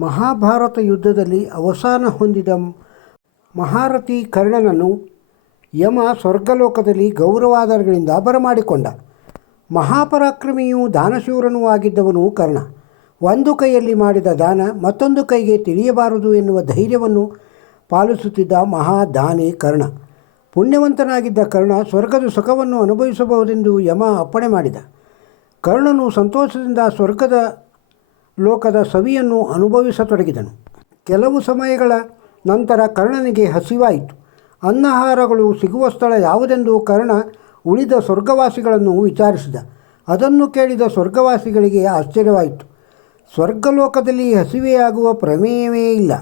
ಮಹಾಭಾರತ ಯುದ್ಧದಲ್ಲಿ ಅವಸಾನ ಹೊಂದಿದ ಮಹಾರಥಿ ಕರ್ಣನನ್ನು ಯಮ ಸ್ವರ್ಗಲೋಕದಲ್ಲಿ ಗೌರವಾದರಗಳಿಂದ ಬರಮಾಡಿಕೊಂಡ. ಮಹಾಪರಾಕ್ರಮಿಯೂ ದಾನಶೂರನೂ ಆಗಿದ್ದವನು ಕರ್ಣ. ಒಂದು ಕೈಯಲ್ಲಿ ಮಾಡಿದ ದಾನ ಮತ್ತೊಂದು ಕೈಗೆ ತಿಳಿಯಬಾರದು ಎನ್ನುವ ಧೈರ್ಯವನ್ನು ಪಾಲಿಸುತ್ತಿದ್ದ ಮಹಾದಾನಿ ಕರ್ಣ. ಪುಣ್ಯವಂತನಾಗಿದ್ದ ಕರ್ಣ ಸ್ವರ್ಗದ ಸುಖವನ್ನು ಅನುಭವಿಸಬಹುದೆಂದು ಯಮ ಅಪ್ಪಣೆ ಮಾಡಿದ. ಕರ್ಣನು ಸಂತೋಷದಿಂದ ಸ್ವರ್ಗದ ಲೋಕದ ಸವಿಯನ್ನು ಅನುಭವಿಸತೊಡಗಿದನು. ಕೆಲವು ಸಮಯಗಳ ನಂತರ ಕರ್ಣನಿಗೆ ಹಸಿವಾಯಿತು. ಅನ್ನಹಾರಗಳು ಸಿಗುವ ಸ್ಥಳ ಯಾವುದೆಂದು ಕರ್ಣ ಉಳಿದ ಸ್ವರ್ಗವಾಸಿಗಳನ್ನು ವಿಚಾರಿಸಿದ. ಅದನ್ನು ಕೇಳಿದ ಸ್ವರ್ಗವಾಸಿಗಳಿಗೆ ಆಶ್ಚರ್ಯವಾಯಿತು. ಸ್ವರ್ಗಲೋಕದಲ್ಲಿ ಹಸಿವೆಯಾಗುವ ಪ್ರಮೇಯವೇ ಇಲ್ಲ.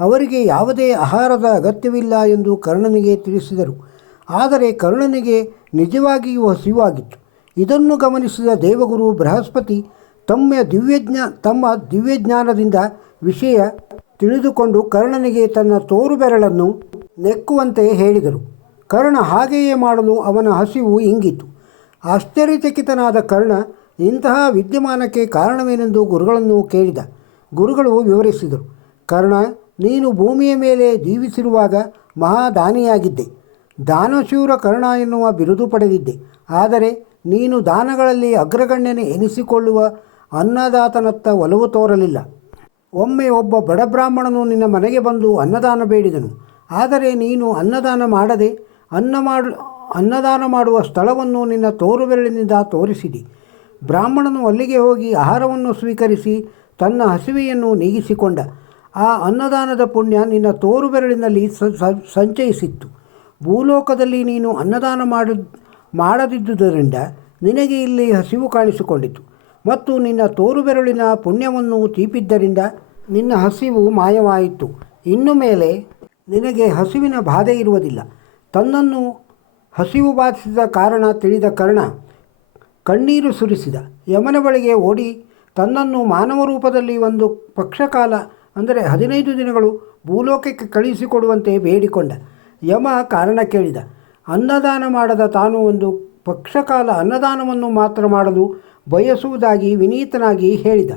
ಅವರಿಗೆ ಯಾವುದೇ ಆಹಾರದ ಅಗತ್ಯವಿಲ್ಲ ಎಂದು ಕರ್ಣನಿಗೆ ತಿಳಿಸಿದರು. ಆದರೆ ಕರ್ಣನಿಗೆ ನಿಜವಾಗಿಯೂ ಹಸಿವಾಗಿತ್ತು. ಇದನ್ನು ಗಮನಿಸಿದ ದೇವಗುರು ಬೃಹಸ್ಪತಿ ತಮ್ಮ ದಿವ್ಯಜ್ಞ, ತಮ್ಮ ದಿವ್ಯಜ್ಞಾನದಿಂದ ವಿಷಯ ತಿಳಿದುಕೊಂಡು ಕರ್ಣನಿಗೆ ತನ್ನ ತೋರು ಬೆರಳನ್ನು ನೆಕ್ಕುವಂತೆ ಹೇಳಿದರು. ಕರ್ಣ ಹಾಗೆಯೇ ಮಾಡಲು ಅವನ ಹಸಿವು ಇಂಗಿತು. ಆಶ್ಚರ್ಯಚಕಿತನಾದ ಕರ್ಣ ಇಂತಹ ವಿದ್ಯಮಾನಕ್ಕೆ ಕಾರಣವೇನೆಂದು ಗುರುಗಳನ್ನು ಕೇಳಿದ. ಗುರುಗಳು ವಿವರಿಸಿದರು. ಕರ್ಣ, ನೀನು ಭೂಮಿಯ ಮೇಲೆ ಜೀವಿಸಿರುವಾಗ ಮಹಾದಾನಿಯಾಗಿದ್ದೆ. ದಾನಶೂರ ಕರ್ಣ ಎನ್ನುವ ಬಿರುದು ಪಡೆದಿದ್ದೆ. ಆದರೆ ನೀನು ದಾನಗಳಲ್ಲಿ ಅಗ್ರಗಣ್ಯನೆ ಎನಿಸಿಕೊಳ್ಳುವ ಅನ್ನದಾತನತ್ತ ಒಲವು ತೋರಲಿಲ್ಲ. ಒಮ್ಮೆ ಒಬ್ಬ ಬಡ ಬ್ರಾಹ್ಮಣನು ನಿನ್ನ ಮನೆಗೆ ಬಂದು ಅನ್ನದಾನ ಬೇಡಿದನು. ಆದರೆ ನೀನು ಅನ್ನದಾನ ಮಾಡದೆ ಅನ್ನ ಮಾಡು, ಅನ್ನದಾನ ಮಾಡುವ ಸ್ಥಳವನ್ನು ನಿನ್ನ ತೋರು ಬೆರಳಿನಿಂದ ತೋರಿಸಿದಿ. ಬ್ರಾಹ್ಮಣನು ಅಲ್ಲಿಗೆ ಹೋಗಿ ಆಹಾರವನ್ನು ಸ್ವೀಕರಿಸಿ ತನ್ನ ಹಸಿವೆಯನ್ನು ನೀಗಿಸಿಕೊಂಡ. ಆ ಅನ್ನದಾನದ ಪುಣ್ಯ ನಿನ್ನ ತೋರು ಬೆರಳಿನಲ್ಲಿ ಸಂಚಯಿಸಿತ್ತು. ಭೂಲೋಕದಲ್ಲಿ ನೀನು ಅನ್ನದಾನ ಮಾಡ, ಮಾಡದಿದ್ದುದರಿಂದ ನಿನಗೆ ಇಲ್ಲಿ ಹಸಿವು ಕಾಣಿಸಿಕೊಂಡಿತು. ಮತ್ತು ನಿನ್ನ ತೋರುಬೆರಳಿನ ಪುಣ್ಯವನ್ನು ತೀಪಿದ್ದರಿಂದ ನಿನ್ನ ಹಸಿವು ಮಾಯವಾಯಿತು. ಇನ್ನು ಮೇಲೆ ನಿನಗೆ ಹಸಿವಿನ ಬಾಧೆ ಇರುವುದಿಲ್ಲ. ತನ್ನನ್ನು ಹಸಿವು ಬಾಧಿಸಿದ ಕಾರಣ ತಿಳಿದ ಕರ್ಣ ಕಣ್ಣೀರು ಸುರಿಸಿದ. ಯಮನ ಬಳಿಗೆ ಓಡಿ ತನ್ನನ್ನು ಮಾನವ ರೂಪದಲ್ಲಿ ಒಂದು ಪಕ್ಷಕಾಲ, ಅಂದರೆ ಹದಿನೈದು ದಿನಗಳು ಭೂಲೋಕಕ್ಕೆ ಕಳುಹಿಸಿಕೊಡುವಂತೆ ಬೇಡಿಕೊಂಡ. ಯಮ ಕಾರಣ ಕೇಳಿದ. ಅನ್ನದಾನ ಮಾಡದ ತಾನು ಒಂದು ಪಕ್ಷಕಾಲ ಅನ್ನದಾನವನ್ನು ಮಾತ್ರ ಮಾಡಲು ಬಯಸುವುದಾಗಿ ವಿನೀತನಾಗಿ ಹೇಳಿದ.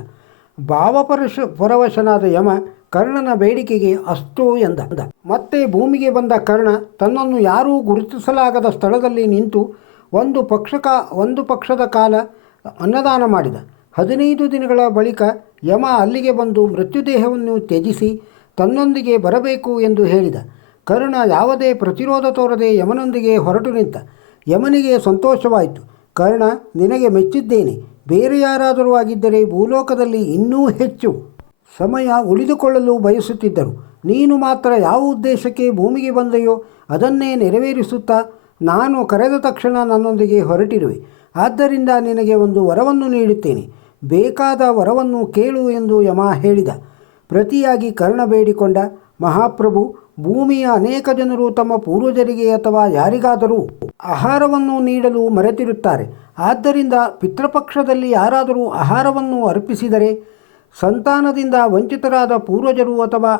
ಭಾವಪರಶ ಪರವಶನಾದ ಯಮ ಕರ್ಣನ ಬೇಡಿಕೆಗೆ ಅಷ್ಟು ಎಂದ. ಮತ್ತೆ ಭೂಮಿಗೆ ಬಂದ ಕರ್ಣ ತನ್ನನ್ನು ಯಾರೂ ಗುರುತಿಸಲಾಗದ ಸ್ಥಳದಲ್ಲಿ ನಿಂತು ಒಂದು ಪಕ್ಷಕ ಒಂದು ಪಕ್ಷದ ಕಾಲ ಅನ್ನದಾನ ಮಾಡಿದ. ಹದಿನೈದು ದಿನಗಳ ಬಳಿಕ ಯಮ ಅಲ್ಲಿಗೆ ಬಂದು ಮೃತ್ಯುದೇಹವನ್ನು ತ್ಯಜಿಸಿ ತನ್ನೊಂದಿಗೆ ಬರಬೇಕು ಎಂದು ಹೇಳಿದ. ಕರ್ಣ ಯಾವುದೇ ಪ್ರತಿರೋಧ ತೋರದೆ ಯಮನೊಂದಿಗೆ ಹೊರಟು ನಿಂತ. ಯಮನಿಗೆ ಸಂತೋಷವಾಯಿತು. ಕರ್ಣ, ನಿನಗೆ ಮೆಚ್ಚಿದ್ದೇನೆ. ಬೇರೆ ಯಾರಾದರೂ ಆಗಿದ್ದರೆ ಭೂಲೋಕದಲ್ಲಿ ಇನ್ನೂ ಹೆಚ್ಚು ಸಮಯ ಉಳಿದುಕೊಳ್ಳಲು ಬಯಸುತ್ತಿದ್ದರು. ನೀನು ಮಾತ್ರ ಯಾವ ಉದ್ದೇಶಕ್ಕೆ ಭೂಮಿಗೆ ಬಂದೆಯೋ ಅದನ್ನೇ ನೆರವೇರಿಸುತ್ತಾ ನಾನು ಕರೆದ ತಕ್ಷಣ ನನ್ನೊಂದಿಗೆ ಹೊರಟಿರುವೆ. ಆದ್ದರಿಂದ ನಿನಗೆ ಒಂದು ವರವನ್ನು ನೀಡುತ್ತೇನೆ. ಬೇಕಾದ ವರವನ್ನು ಕೇಳು ಎಂದು ಯಮ ಹೇಳಿದ. ಪ್ರತಿಯಾಗಿ ಕರ್ಣ ಬೇಡಿಕೊಂಡ ಮಹಾಪ್ರಭು ಭೂಮಿಯ ಅನೇಕ ಜನರು ತಮ್ಮ ಪೂರ್ವಜರಿಗೆ ಅಥವಾ ಯಾರಿಗಾದರೂ ಆಹಾರವನ್ನು ನೀಡಲು ಮರೆತಿರುತ್ತಾರೆ. ಆದ್ದರಿಂದ ಪಿತೃಪಕ್ಷದಲ್ಲಿ ಯಾರಾದರೂ ಆಹಾರವನ್ನು ಅರ್ಪಿಸಿದರೆ ಸಂತಾನದಿಂದ ವಂಚಿತರಾದ ಪೂರ್ವಜರು ಅಥವಾ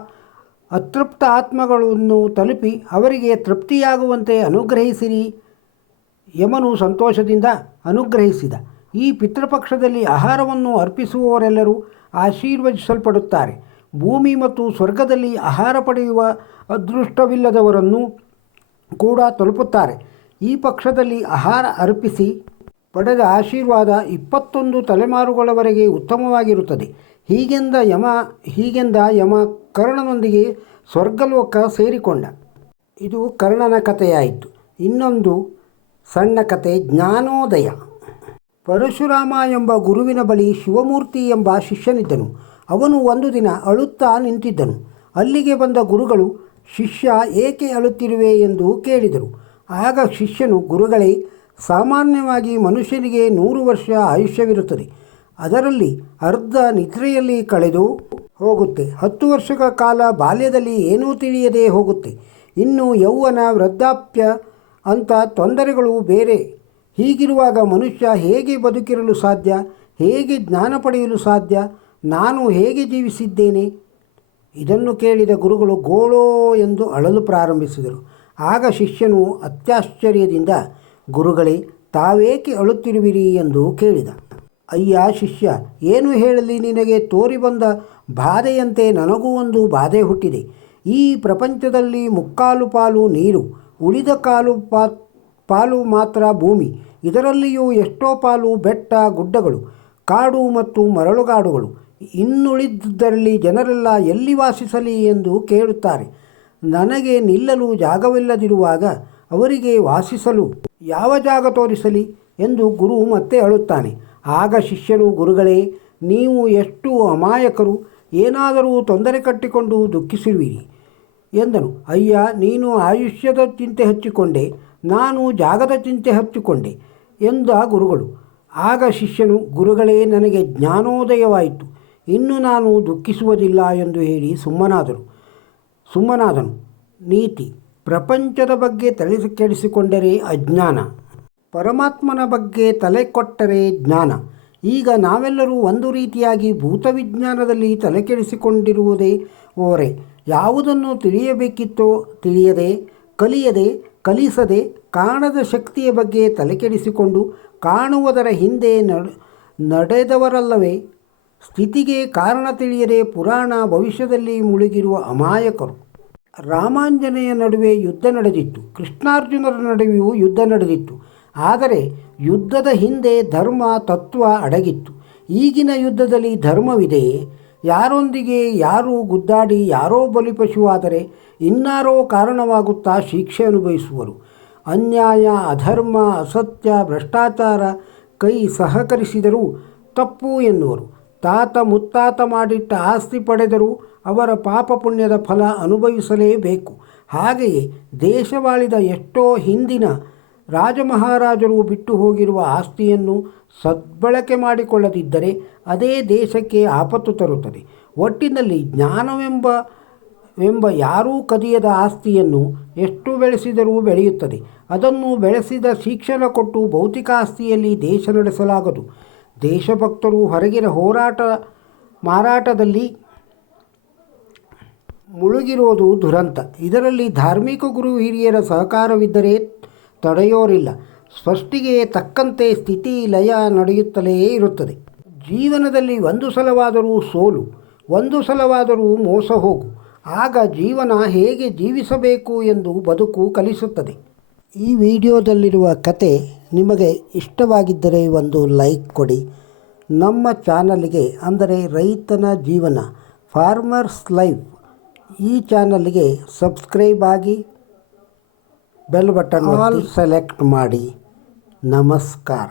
ಅತೃಪ್ತ ಆತ್ಮಗಳನ್ನು ತಲುಪಿ ಅವರಿಗೆ ತೃಪ್ತಿಯಾಗುವಂತೆ ಅನುಗ್ರಹಿಸಿರಿ ಯಮನು ಸಂತೋಷದಿಂದ ಅನುಗ್ರಹಿಸಿದ. ಈ ಪಿತೃಪಕ್ಷದಲ್ಲಿ ಆಹಾರವನ್ನು ಅರ್ಪಿಸುವವರೆಲ್ಲರೂ ಆಶೀರ್ವದಿಸಲ್ಪಡುತ್ತಾರೆ. ಭೂಮಿ ಮತ್ತು ಸ್ವರ್ಗದಲ್ಲಿ ಆಹಾರ ಪಡೆಯುವ ಅದೃಷ್ಟವಿಲ್ಲದವರನ್ನು ಕೂಡ ತಲುಪುತ್ತಾರೆ. ಈ ಪಕ್ಷದಲ್ಲಿ ಆಹಾರ ಅರ್ಪಿಸಿ ಪಡೆದ ಆಶೀರ್ವಾದ ಇಪ್ಪತ್ತೊಂದು ತಲೆಮಾರುಗಳವರೆಗೆ ಉತ್ತಮವಾಗಿರುತ್ತದೆ. ಹೀಗೆಂದ ಯಮ ಹೀಗೆಂದ ಯಮ ಕರ್ಣನೊಂದಿಗೆ ಸ್ವರ್ಗಲೋಕ ಸೇರಿಕೊಂಡ. ಇದು ಕರ್ಣನ ಕಥೆಯಾಯಿತು. ಇನ್ನೊಂದು ಸಣ್ಣ ಕತೆ ಜ್ಞಾನೋದಯ. ಪರಶುರಾಮ ಎಂಬ ಗುರುವಿನ ಬಳಿ ಶಿವಮೂರ್ತಿ ಎಂಬ ಶಿಷ್ಯನಿದ್ದನು. ಅವನು ಒಂದು ದಿನ ಅಳುತ್ತಾ ನಿಂತಿದ್ದನು. ಅಲ್ಲಿಗೆ ಬಂದ ಗುರುಗಳು ಶಿಷ್ಯ ಏಕೆ ಅಳುತ್ತಿರುವೆ ಎಂದು ಕೇಳಿದರು. ಆಗ ಶಿಷ್ಯನು, ಗುರುಗಳೇ, ಸಾಮಾನ್ಯವಾಗಿ ಮನುಷ್ಯನಿಗೆ ನೂರು ವರ್ಷ ಆಯುಷ್ಯವಿರುತ್ತದೆ. ಅದರಲ್ಲಿ ಅರ್ಧ ನಿದ್ರೆಯಲ್ಲಿ ಕಳೆದು ಹೋಗುತ್ತೆ. ಹತ್ತು ವರ್ಷಗಳ ಕಾಲ ಬಾಲ್ಯದಲ್ಲಿ ಏನೂ ತಿಳಿಯದೇ ಹೋಗುತ್ತೆ. ಇನ್ನು ಯೌವನ ವೃದ್ಧಾಪ್ಯ ಅಂತ ತೊಂದರೆಗಳು ಬೇರೆ. ಹೀಗಿರುವಾಗ ಮನುಷ್ಯ ಹೇಗೆ ಬದುಕಿರಲು ಸಾಧ್ಯ? ಹೇಗೆ ಜ್ಞಾನ ಪಡೆಯಲು ಸಾಧ್ಯ? ನಾನು ಹೇಗೆ ಜೀವಿಸಿದ್ದೇನೆ? ಇದನ್ನು ಕೇಳಿದ ಗುರುಗಳು ಗೋಳೋ ಎಂದು ಅಳಲು ಪ್ರಾರಂಭಿಸಿದರು. ಆಗ ಶಿಷ್ಯನು ಅತ್ಯಾಶ್ಚರ್ಯದಿಂದ, ಗುರುಗಳೇ, ತಾವೇಕೆ ಅಳುತ್ತಿರುವಿರಿ ಎಂದು ಕೇಳಿದ. ಅಯ್ಯ ಶಿಷ್ಯ, ಏನು ಹೇಳಲಿ ನಿನಗೆ ತೋರಿ ಬಂದ ಬಾಧೆಯಂತೆ ನನಗೂ ಒಂದು ಬಾಧೆ ಹುಟ್ಟಿದೆ. ಈ ಪ್ರಪಂಚದಲ್ಲಿ ಮುಕ್ಕಾಲು ಪಾಲು ನೀರು, ಉಳಿದ ಕಾಲು ಪಾ, ಪಾಲು ಮಾತ್ರ ಭೂಮಿ, ಇದರಲ್ಲಿಯೂ ಎಷ್ಟೋ ಪಾಲು ಬೆಟ್ಟ ಗುಡ್ಡಗಳು, ಕಾಡು ಮತ್ತು ಮರಳುಗಾಡುಗಳು ಇನ್ನುಳಿದುದರಲ್ಲಿ ಜನರೆಲ್ಲ ಎಲ್ಲಿ ವಾಸಿಸಲಿ ಎಂದು ಕೇಳುತ್ತಾರೆ. ನನಗೆ ನಿಲ್ಲಲು ಜಾಗವಿಲ್ಲದಿರುವಾಗ ಅವರಿಗೆ ವಾಸಿಸಲು ಯಾವ ಜಾಗ ತೋರಿಸಲಿ ಎಂದು ಗುರು ಮತ್ತೆ ಅಳುತ್ತಾನೆ. ಆಗ ಶಿಷ್ಯನು, ಗುರುಗಳೇ, ನೀವು ಎಷ್ಟು ಅಮಾಯಕರು, ಏನಾದರೂ ತೊಂದರೆ ಕಟ್ಟಿಕೊಂಡು ದುಃಖಿಸುವಿರಿ ಎಂದನು. ಅಯ್ಯ, ನೀನು ಆಯುಷ್ಯದ ಚಿಂತೆ ಹಚ್ಚಿಕೊಂಡೆ, ನಾನು ಜಾಗದ ಚಿಂತೆ ಹಚ್ಚಿಕೊಂಡೆ ಎಂದ ಗುರುಗಳು. ಆಗ ಶಿಷ್ಯನು, ಗುರುಗಳೇ, ನನಗೆ ಜ್ಞಾನೋದಯವಾಯಿತು. ಇನ್ನು ನಾನು ದುಃಖಿಸುವುದಿಲ್ಲ ಎಂದು ಹೇಳಿ ಸುಮ್ಮನಾದರು. ಸುಮ್ಮನಾದನು. ನೀತಿ. ಪ್ರಪಂಚದ ಬಗ್ಗೆ ತಲೆ ಕೆಡಿಸಿಕೊಂಡರೆ ಅಜ್ಞಾನ. ಪರಮಾತ್ಮನ ಬಗ್ಗೆ ತಲೆ ಕೊಟ್ಟರೆ ಜ್ಞಾನ. ಈಗ ನಾವೆಲ್ಲರೂ ಒಂದು ರೀತಿಯಾಗಿ ಭೂತವಿಜ್ಞಾನದಲ್ಲಿ ತಲೆ ಕೆಡಿಸಿಕೊಂಡಿರುವುದೇ ಓರೆ. ಯಾವುದನ್ನು ತಿಳಿಯಬೇಕಿತ್ತೋ ತಿಳಿಯದೆ, ಕಲಿಯದೆ, ಕಲಿಸದೆ, ಕಾಣದ ಶಕ್ತಿಯ ಬಗ್ಗೆ ತಲೆಕೆಡಿಸಿಕೊಂಡು ಕಾಣುವುದರ ಹಿಂದೆ ನಡ್, ನಡೆದವರಲ್ಲವೇ ಸ್ಥಿತಿಗೆ ಕಾರಣ ತಿಳಿಯದೆ ಪುರಾಣ ಭವಿಷ್ಯದಲ್ಲಿ ಮುಳುಗಿರುವ ಅಮಾಯಕರು. ರಾಮಾಂಜನೆಯ ನಡುವೆ ಯುದ್ಧ ನಡೆದಿತ್ತು. ಕೃಷ್ಣಾರ್ಜುನರ ನಡುವೆಯೂ ಯುದ್ಧ ನಡೆದಿತ್ತು. ಆದರೆ ಯುದ್ಧದ ಹಿಂದೆ ಧರ್ಮ, ತತ್ವ ಅಡಗಿತ್ತು. ಈಗಿನ ಯುದ್ಧದಲ್ಲಿ ಧರ್ಮವಿದೆಯೇ ಯಾರೊಂದಿಗೆ ಯಾರು ಗುದ್ದಾಡಿ, ಯಾರೋ ಬಲಿಪಶುವಾದರೆ ಇನ್ನಾರೋ ಕಾರಣವಾಗುತ್ತಾ ಶಿಕ್ಷೆ ಅನುಭವಿಸುವರು. ಅನ್ಯಾಯ, ಅಧರ್ಮ, ಅಸತ್ಯ, ಭ್ರಷ್ಟಾಚಾರ ಕೈ ಸಹಕರಿಸಿದರೂ ತಪ್ಪು ಎನ್ನುವರು. ತಾತ ಮುತ್ತಾತ ಮಾಡಿಟ್ಟ ಆಸ್ತಿ ಪಡೆದರೂ ಅವರ ಪಾಪ ಪುಣ್ಯದ ಫಲ ಅನುಭವಿಸಲೇಬೇಕು. ಹಾಗೆಯೇ ದೇಶವಾಳಿದ ಎಷ್ಟೋ ಹಿಂದಿನ ರಾಜಮಹಾರಾಜರು ಬಿಟ್ಟು ಹೋಗಿರುವ ಆಸ್ತಿಯನ್ನು ಸದ್ಬಳಕೆ ಮಾಡಿಕೊಳ್ಳದಿದ್ದರೆ ಅದೇ ದೇಶಕ್ಕೆ ಆಪತ್ತು ತರುತ್ತದೆ. ಒಟ್ಟಿನಲ್ಲಿ ಜ್ಞಾನವೆಂಬ ಎಂಬ ಯಾರೂ ಕದಿಯದ ಆಸ್ತಿಯನ್ನು ಎಷ್ಟು ಬೆಳೆಸಿದರೂ ಬೆಳೆಯುತ್ತದೆ. ಅದನ್ನು ಬೆಳೆಸಿದ ಶಿಕ್ಷಣ ಕೊಟ್ಟು ಭೌತಿಕ ಆಸ್ತಿಯಲ್ಲಿ ದೇಶ ನಡೆಸಲಾಗದು. ದೇಶಭಕ್ತರು ಹೊರಗಿನ ಹೋರಾಟ ಮಾರಾಟದಲ್ಲಿ ಮುಳುಗಿರೋದು ದುರಂತ. ಇದರಲ್ಲಿ ಧಾರ್ಮಿಕ ಗುರು ಹಿರಿಯರ ಸಹಕಾರವಿದ್ದರೆ ತಡೆಯೋರಿಲ್ಲ. ಸ್ಪಷ್ಟಿಗೆ ತಕ್ಕಂತೆ ಸ್ಥಿತಿ ಲಯ ನಡೆಯುತ್ತಲೇ ಇರುತ್ತದೆ. ಜೀವನದಲ್ಲಿ ಒಂದು ಸಲವಾದರೂ ಸೋಲು, ಒಂದು ಸಲವಾದರೂ ಮೋಸ ಹೋಗು. ಆಗ ಜೀವನ ಹೇಗೆ ಜೀವಿಸಬೇಕು ಎಂದು ಬದುಕು ಕಲಿಸುತ್ತದೆ. ಈ ವಿಡಿಯೋದಲ್ಲಿರುವ ಕತೆ ನಿಮಗೆ ಇಷ್ಟವಾಗಿದ್ದರೆ ಒಂದು ಲೈಕ್ ಕೊಡಿ. ನಮ್ಮ ಚಾನಲ್ಗೆ ಅಂದರೆ ರೈತನ ಜೀವನ ಫಾರ್ಮರ್ಸ್ ಲೈಫ್ ಈ ಚಾನಲ್ಗೆ ಸಬ್ಸ್ಕ್ರೈಬ್ ಆಗಿ ಬೆಲ್ ಬಟನ್ ಆಲ್ ಸೆಲೆಕ್ಟ್ ಮಾಡಿ. ನಮಸ್ಕಾರ.